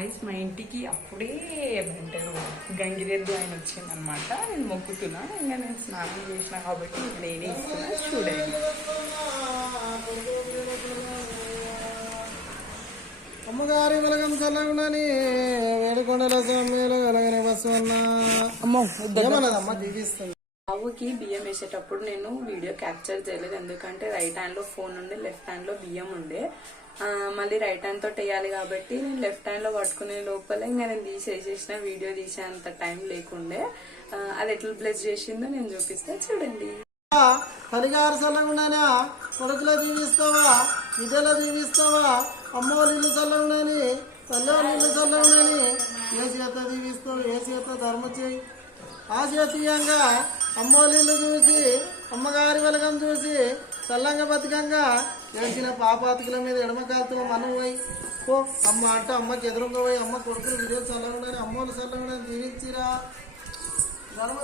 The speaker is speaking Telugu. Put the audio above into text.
గాయస్ మా ఇంటికి అప్పుడే ఏమంటారు గంగిరెద్దు ఆయన వచ్చిందనమాట. నేను మొక్కుతున్నా, ఇంకా నేను స్నానం చేసిన కాబట్టి ఇంకా నేనే ఇస్తున్నా, చూడండి. అమ్మగారి వెలగం చల్లగుండని వేడుకొండల సమ్మెలో వెలగని వస్తున్నా అమ్మ దీవిస్తుంది. ఆవుకి బియ్యం వేసేటప్పుడు నేను వీడియో క్యాప్చర్ చేయలేదు, ఎందుకంటే రైట్ హ్యాండ్ లో ఫోన్ ఉండే, లెఫ్ట్ హ్యాండ్ లో బియ్యం ఉండే. మళ్ళీ రైట్ హ్యాండ్ తోటి వేయాలి కాబట్టి నేను లెఫ్ట్ హ్యాండ్ లో పట్టుకునే లోపల ఇంకా నేను తీసేసేసిన, వీడియో తీసేంత టైం లేకుండే. అది ఎట్లా బ్లెస్ చేసిందో నేను చూపిస్తే చూడండి. తల్లిగారు చల్లగుండానా, కొడుకులో దీవిస్తావా, విద్యలో దీవిస్తావా, అమ్మోళ్ళు ఇల్లు చల్లగుండని, తల్లివాళ్ళు ఇల్లు చల్లగుండని, ఏ చేత దీవిస్తావు, ఏ చేత ధర్మ చేయి. ఆశీర్యంగా అమ్మోళ్ళు ఇల్లు చూసి, అమ్మగారి వెలగం చూసి చల్లంగా బతికంగా చేసిన పాపాతికల మీద ఎడమకాలతో మనం పోయి పో అమ్మ అంటే అమ్మకి ఎదురుగా పోయి అమ్మ కొడుకులు విజయం చల్లగుండని, అమ్మోళ్ళు చల్లగుండని దీవించిరా ధర్మ